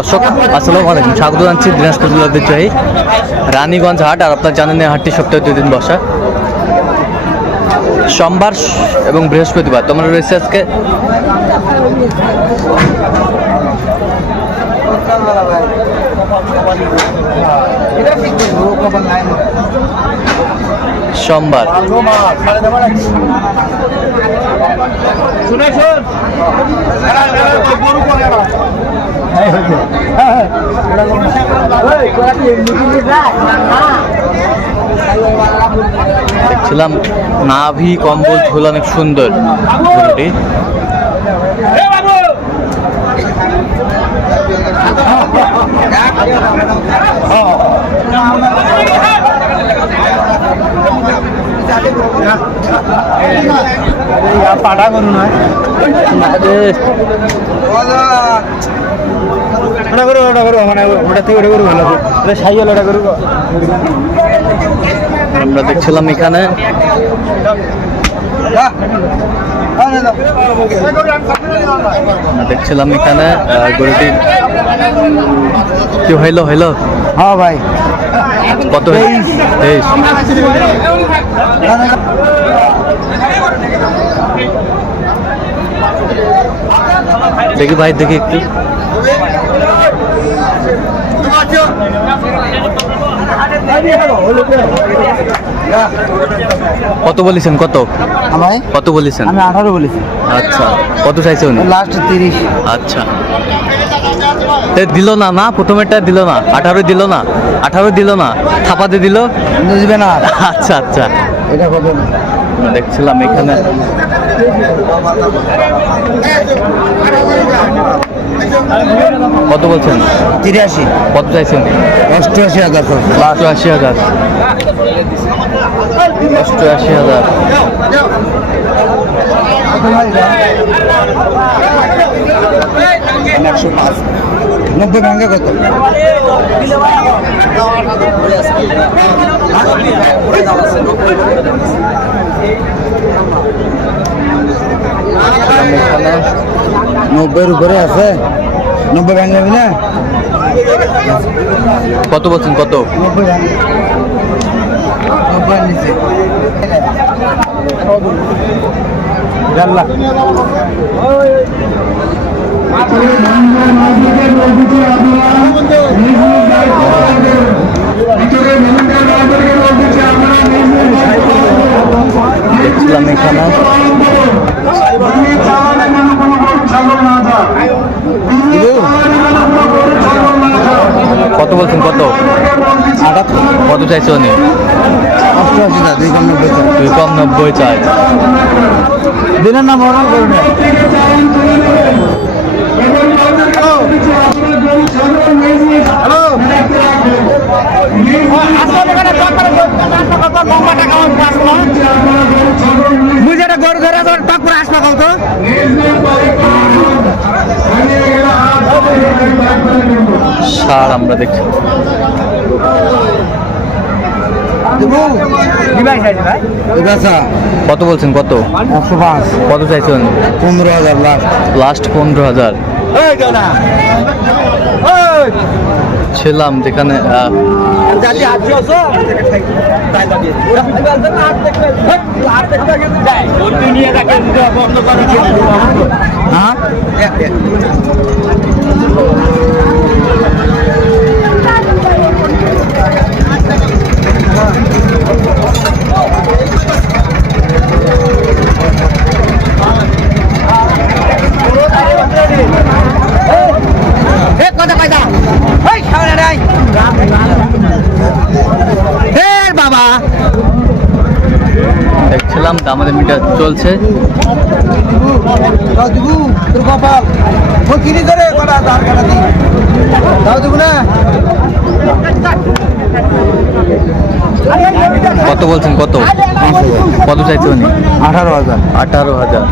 দর্শক, আসসালামু আলাইকুম। স্বাগত জানছি দিনাজপুর জেলার ঐতিহ্যবাহী রানীগঞ্জ হাট, আর আপনার জানেন হাটটি সপ্তাহে দুই দিন বসা। সোমবার এবং বৃহস্পতিবার। তোমরা রয়েছে আজকে? সোমবার। দেখছিলাম নাভি কম্বল ঝোল অনেক সুন্দর গরুটি পাটা করু নয়। ওটা করু ওটা করু মানে ওটা থেকে ওটা করু ভালো ওটা সাইকেল ওটা করু আমরা দেখছিলাম এখানে। দেখছিলাম এখানে গরুটি কি হইল হইল? হ্যাঁ ভাই। কত? তেইশ। দেখি ভাই দেখি একটু। কত বলেছেন কত? আমায়? কত বলেছেন? আমি আঠারো বলেছি। আচ্ছা কত চাইছে উনি? লাস্ট তিরিশ। আচ্ছা। তে দিল না না প্রথমেরটা দিল না। আঠারো দিল না আঠারো দিল না থাপাতে দিল? বুঝবে না। আচ্ছা আচ্ছা। এটা কত? দেখছিলাম এখানে। কত বলছেন? তিরাশি। কত চাইছেন? অষ্টআশি হাজার অষ্টআশি হাজার। অষ্টআশি হাজার। নব্বই ভাঙ্গে কত? নব্বইয়ের উপরে আছে। নব্বই ভাঙ্গে যাবি না? কত বলছেন কত? নব্বই ভাঙ্গে নব্বই নিচে জানলা দেখছিলাম এখানে কত বলছেন কত কত চাইছে উনি? অষ্টআশি না দুই কম নব্বই দুই কম নব্বই চাই। দিনের নাম অর্ডার করবে হ্যালো। মুই যেটা গরু ধরে তোর টক করে আসবা কত সার আমরা দেখছি। বেচা কত বলছেন কত? একশো পাঁচ। কত চাইছেন? পনেরো হাজার লাখ লাস্ট পনেরো হাজার। ছিলাম যেখানে হ্যাঁ বাবা দেখছিলাম আমাদের মিটার চলছে দাও দিবু তোর কপাল ও কিনি করে কটা দাঁড় কাটা দি দাও দিবু চলছে। কত বলছেন কত? কত চাইছে উনি? আঠারো হাজার। আঠারো হাজার।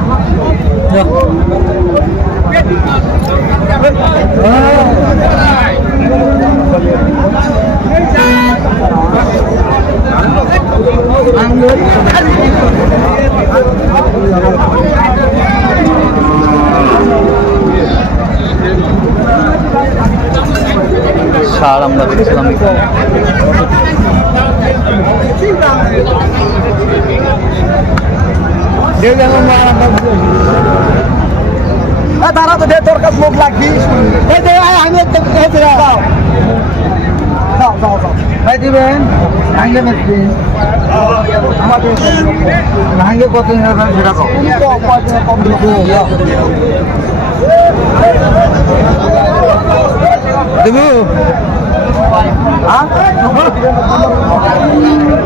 সার আমরা দেখছিলাম তারা তো দে তোর কাছে মুখ আয় আমি ভাই দিবেন ভাঙ্গে মেসি আমাদের ভাঙ্গে কত হবে সেটা কম কম দেবো।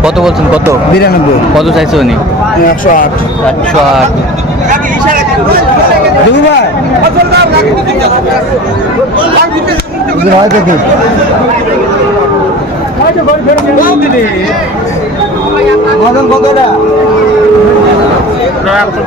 কত বলছেন কত? বিরানব্বই। কত চাইছে উনি? একশো আট। একশো আট। দেবো ভাই। কতটা একশো।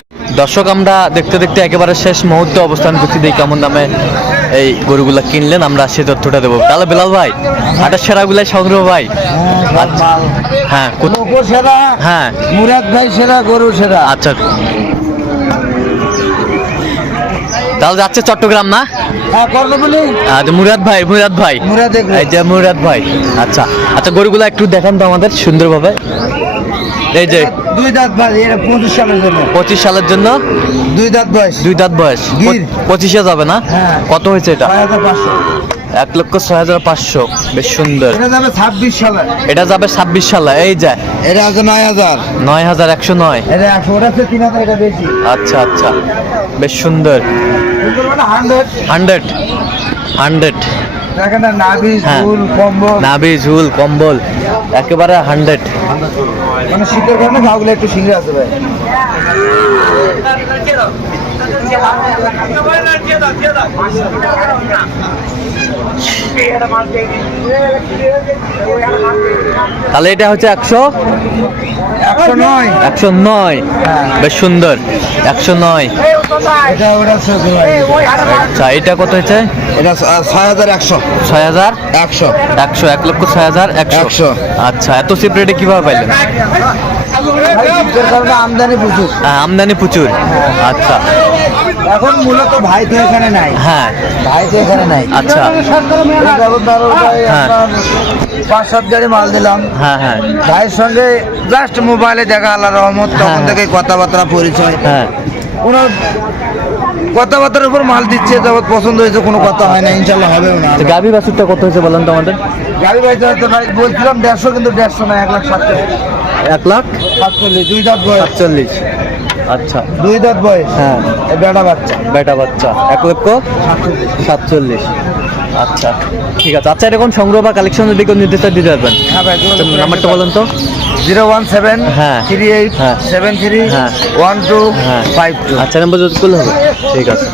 দর্শক আমরা দেখতে দেখতে একেবারে শেষ মুহূর্তে অবস্থান করছি। দেখি কেমন দামে এই গরুগুলা কিনলেন। আমরা সে তথ্যটা দেবো। তাহলে বেলাল ভাই হাটের সেরাগুলাই সংগ্রহ ভাই। আচ্ছা। হ্যাঁ কোথ- লোকো সেরা হ্যাঁ। মুরাদ ভাই সেরা গরু সেরা। আচ্ছা। তাহলে যাচ্ছে চট্টগ্রাম না? হ্যাঁ আচ্ছা মুরাদ ভাই মুরাদ ভাই। মুরাদ যে মুরাদ ভাই। আচ্ছা। আচ্ছা গরুগুলা একটু দেখান তো আমাদের সুন্দরভাবে। এই যে দুই দাঁত ভাই এটা পঁচিশ সালের জন্য। পঁচিশ সালের জন্য? দুই দাঁত বয়স। দুই দাঁত বয়স। পঁচিশে যাবে না? হ্যাঁ। কত হয়েছে এটা? এক লক্ষ ছয় হাজার পাঁচশো। বেশ সুন্দর। এটা যাবে ছাব্বিশ সালে। এটা যাবে ছাব্বিশ সালে। এই যে। এটা আছে নয় হাজার। নয় হাজার একশো নয়। এটা একশো ওটা আছে তিন হাজার এটা বেশি। আচ্ছা আচ্ছা। বেশ সুন্দর। হান্ড্রেড হান্ড্রেড হান্ড্রেড দেখেন নাভি হ্যাঁ। কম্বল। নাভি ঝুল কম্বল একেবারে হান্ড্রেড। মানে শীতের কারণে গাগুলো একটু শিখে আছে ভাই। তাহলে এটা হচ্ছে একশো? একশো নয়। একশো নয়। বেশ সুন্দর। একশো নয়। আচ্ছা এটা কত হয়েছে? এটা ছয় হাজার একশো। ছয় হাজার? একশো। একশো এক লক্ষ ছয় হাজার একশো। আচ্ছা এত চিপ রেটে কীভাবে পাইলেন? আমদানি প্রচুর। হ্যাঁ, আমদানি প্রচুর। আচ্ছা। এখন মূলত ভাই তো এখানে নাই। হ্যাঁ। ভাই তো এখানে নাই। আচ্ছা। হ্যাঁ। পাঁচ সাত গাড়ি মাল দিলাম। হ্যাঁ হ্যাঁ। ভাইয়ের সঙ্গে জাস্ট মোবাইলে দেখা আল্লাহ রহমত তখন হ্যাঁ। থেকে কথাবার্তা পরিচয়। হ্যাঁ। ওনার কথাবার্তার উপর মাল দিচ্ছে যাবৎ পছন্দ হয়েছে কোনো কথা হয় না ইনশাল্লাহ হবেও না। তো গাভি বাছুরটা কত হয়েছে বলেন তো আমাদের? গাড়ি ভাই তো হয়তো ভাই বলছিলাম দেড়শো কিন্তু দেড়শো না এক লাখ সাতচল্লিশ। এক লাখ? সাতচল্লিশ দুই দাঁত বয়স। সাতচল্লিশ। আচ্ছা। দুই দাঁত বয়স। হ্যাঁ। বেটা বাচ্চা। বেটা বাচ্চা। এক লক্ষ সাতচল্লিশ। আচ্ছা। ঠিক আছে। আচ্ছা এরকম সংগ্রহ বা কালেকশনের দিকে নির্দেশটা দিতে পারবেন? হ্যাঁ ভাই নাম্বারটা বলুন তো। জিরো ওয়ান সেভেন হ্যাঁ। থ্রি এইট হ্যাঁ। সেভেন থ্রি হ্যাঁ। ওয়ান টু হ্যাঁ। Five two. আচ্ছা নাম্বার করলে হবে। ঠিক আছে।